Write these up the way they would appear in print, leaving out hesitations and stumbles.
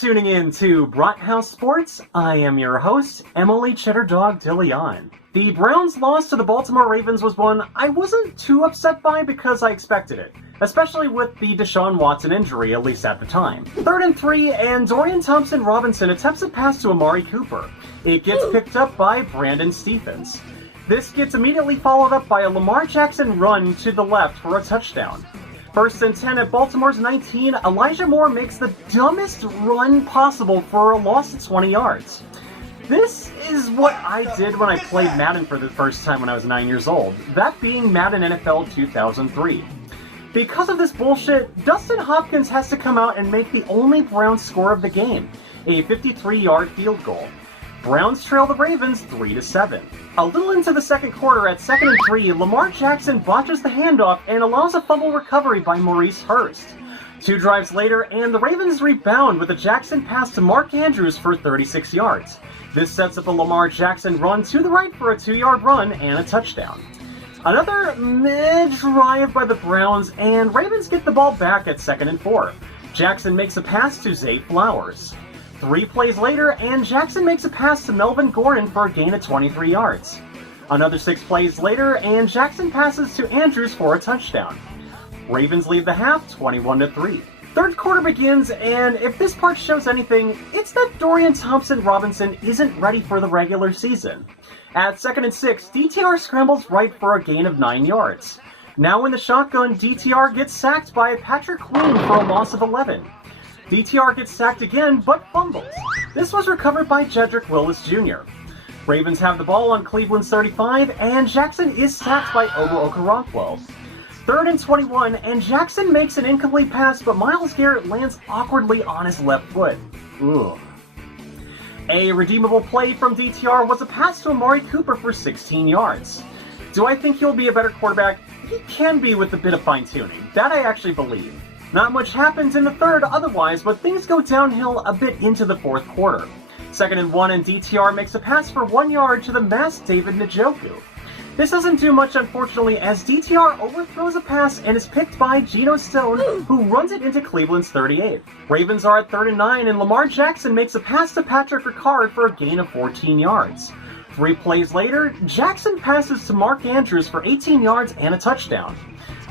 tuning in to Brathouse Sports. I am your host, Emily Cheddar Dog DeLeon. The Browns' loss to the Baltimore Ravens was one I wasn't too upset by because I expected it, especially with the Deshaun Watson injury, at least at the time. 3rd and 3, and Dorian Thompson-Robinson attempts a pass to Amari Cooper. It gets picked up by Brandon Stephens. This gets immediately followed up by a Lamar Jackson run to the left for a touchdown. 1st and 10 at Baltimore's 19, Elijah Moore makes the dumbest run possible for a loss of 20 yards. This is what I did when I played Madden for the first time when I was 9 years old, that being Madden NFL 2003. Because of this bullshit, Dustin Hopkins has to come out and make the only Browns score of the game, a 53-yard field goal. Browns trail the Ravens 3-7. A little into the second quarter at 2nd and 3, Lamar Jackson botches the handoff and allows a fumble recovery by Maurice Hurst. 2 drives later, and the Ravens rebound with a Jackson pass to Mark Andrews for 36 yards. This sets up a Lamar Jackson run to the right for a 2-yard run and a touchdown. Another mid-drive by the Browns, and Ravens get the ball back at 2nd and 4. Jackson makes a pass to Zay Flowers. 3 plays later, and Jackson makes a pass to Melvin Gordon for a gain of 23 yards. Another 6 plays later, and Jackson passes to Andrews for a touchdown. Ravens leave the half 21-3. Third quarter begins, and if this part shows anything, it's that Dorian Thompson-Robinson isn't ready for the regular season. At 2nd and 6, DTR scrambles right for a gain of 9 yards. Now in the shotgun, DTR gets sacked by Patrick Queen for a loss of 11. DTR gets sacked again, but fumbles. This was recovered by Jedrick Willis Jr. Ravens have the ball on Cleveland's 35, and Jackson is sacked by Ogo Okoronkwo. 3rd and 21, and Jackson makes an incomplete pass, but Myles Garrett lands awkwardly on his left foot. Ugh. A redeemable play from DTR was a pass to Amari Cooper for 16 yards. Do I think he'll be a better quarterback? He can be with a bit of fine-tuning. That I actually believe. Not much happens in the third otherwise, but things go downhill a bit into the fourth quarter. 2nd and 1, and DTR makes a pass for 1 yard to the masked David Njoku. This doesn't do much, unfortunately, as DTR overthrows a pass and is picked by Geno Stone, who runs it into Cleveland's 38. Ravens are at 3rd and 9, and Lamar Jackson makes a pass to Patrick Ricard for a gain of 14 yards. 3 plays later, Jackson passes to Mark Andrews for 18 yards and a touchdown.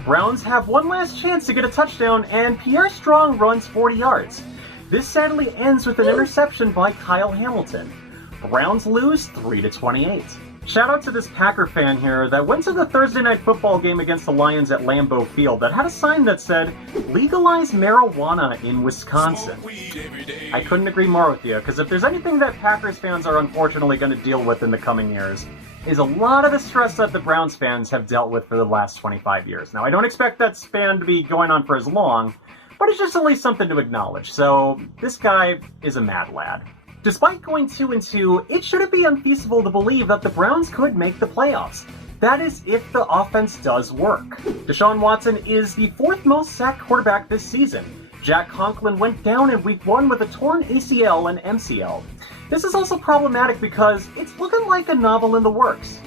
Browns have one last chance to get a touchdown, and Pierre Strong runs 40 yards. This sadly ends with an interception by Kyle Hamilton. Browns lose 3-28. Shout out to this Packer fan here that went to the Thursday night football game against the Lions at Lambeau Field that had a sign that said, "Legalize marijuana in Wisconsin." I couldn't agree more with you, because if there's anything that Packers fans are unfortunately going to deal with in the coming years, is a lot of the stress that the Browns fans have dealt with for the last 25 years. Now, I don't expect that span to be going on for as long, but it's just at least something to acknowledge. So, this guy is a mad lad. Despite going 2-2, it shouldn't be unfeasible to believe that the Browns could make the playoffs. That is if the offense does work. Deshaun Watson is the 4th most sacked quarterback this season. Jack Conklin went down in week 1 with a torn ACL and MCL. This is also problematic because it's looking like a novel in the works.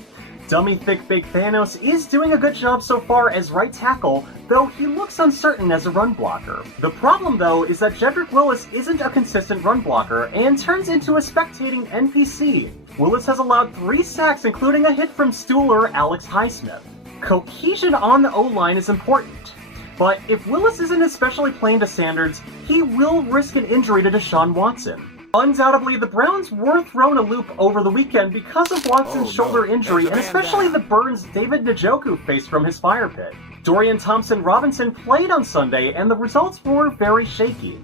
Dummy Thick Big Thanos is doing a good job so far as right tackle, though he looks uncertain as a run blocker. The problem, though, is that Jedrick Willis isn't a consistent run blocker and turns into a spectating NPC. Willis has allowed 3 sacks, including a hit from Stuhler Alex Highsmith. Cohesion on the O-line is important, but if Willis isn't especially playing to standards, he will risk an injury to Deshaun Watson. Undoubtedly, the Browns were thrown a loop over the weekend because of Watson's shoulder injury, and especially the burns David Njoku faced from his fire pit. Dorian Thompson-Robinson played on Sunday, and the results were very shaky.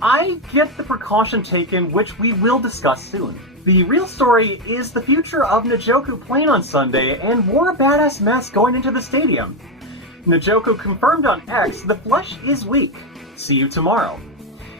I get the precaution taken, which we will discuss soon. The real story is the future of Njoku playing on Sunday and wore a badass mess going into the stadium. Njoku confirmed on X, "The flesh is weak. See you tomorrow."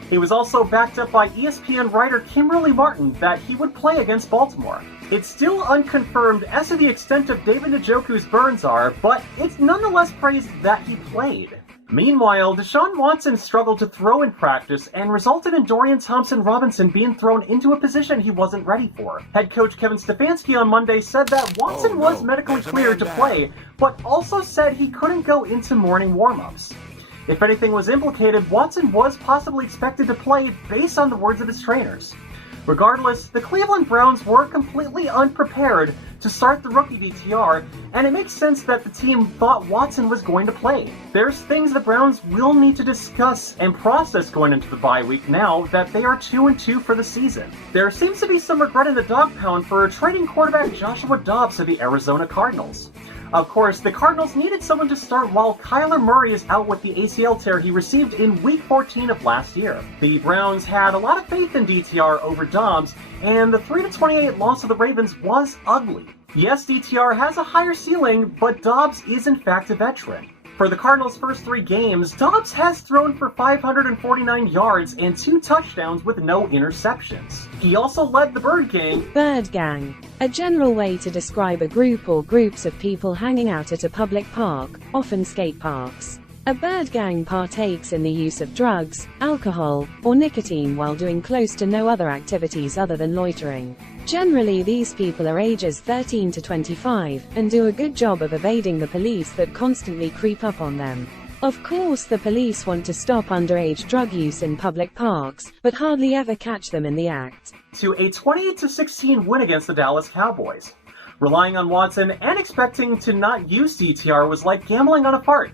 He was also backed up by ESPN writer Kimberly Martin that he would play against Baltimore. It's still unconfirmed as to the extent of David Njoku's burns are, but it's nonetheless praised that he played. Meanwhile, Deshaun Watson struggled to throw in practice and resulted in Dorian Thompson-Robinson being thrown into a position he wasn't ready for. Head coach Kevin Stefanski on Monday said that Watson was medically cleared to play, but also said he couldn't go into morning warm-ups. If anything was implicated, Watson was possibly expected to play based on the words of his trainers. Regardless, the Cleveland Browns were completely unprepared to start the rookie DTR, and it makes sense that the team thought Watson was going to play. There's things the Browns will need to discuss and process going into the bye week now that they are 2-2 for the season. There seems to be some regret in the dog pound for trading quarterback Joshua Dobbs to the Arizona Cardinals. Of course, the Cardinals needed someone to start while Kyler Murray is out with the ACL tear he received in Week 14 of last year. The Browns had a lot of faith in DTR over Dobbs, and the 3-28 loss of the Ravens was ugly. Yes, DTR has a higher ceiling, but Dobbs is in fact a veteran. For the Cardinals' first 3 games, Dobbs has thrown for 549 yards and 2 touchdowns with no interceptions. He also led the Bird Gang. Bird Gang. A general way to describe a group or groups of people hanging out at a public park, often skate parks. A bird gang partakes in the use of drugs, alcohol, or nicotine while doing close to no other activities other than loitering. Generally, these people are ages 13 to 25, and do a good job of evading the police that constantly creep up on them. Of course, the police want to stop underage drug use in public parks, but hardly ever catch them in the act. To a 28-16 win against the Dallas Cowboys. Relying on Watson and expecting to not use DTR was like gambling on a fart.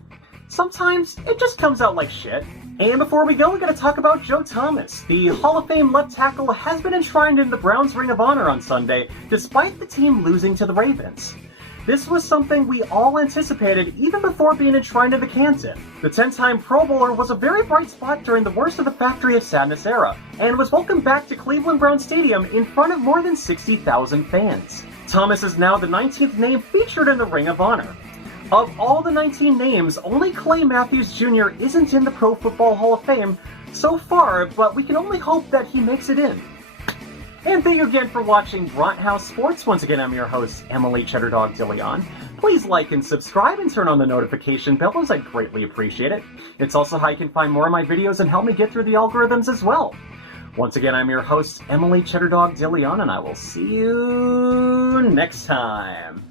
Sometimes it just comes out like shit. And before we go, we gotta talk about Joe Thomas. The Hall of Fame left tackle has been enshrined in the Browns' Ring of Honor on Sunday, despite the team losing to the Ravens. This was something we all anticipated even before being enshrined in the Canton. The 10-time Pro Bowler was a very bright spot during the worst of the Factory of Sadness era, and was welcomed back to Cleveland Browns Stadium in front of more than 60,000 fans. Thomas is now the 19th name featured in the Ring of Honor. Of all the 19 names, only Clay Matthews Jr. isn't in the Pro Football Hall of Fame so far, but we can only hope that he makes it in. And thank you again for watching Brathouse Sports. Once again, I'm your host, Emily Cheddar Dog DeLeon. Please like and subscribe and turn on the notification bell, as I greatly appreciate it. It's also how you can find more of my videos and help me get through the algorithms as well. Once again, I'm your host, Emily Cheddar Dog DeLeon, and I will see you next time.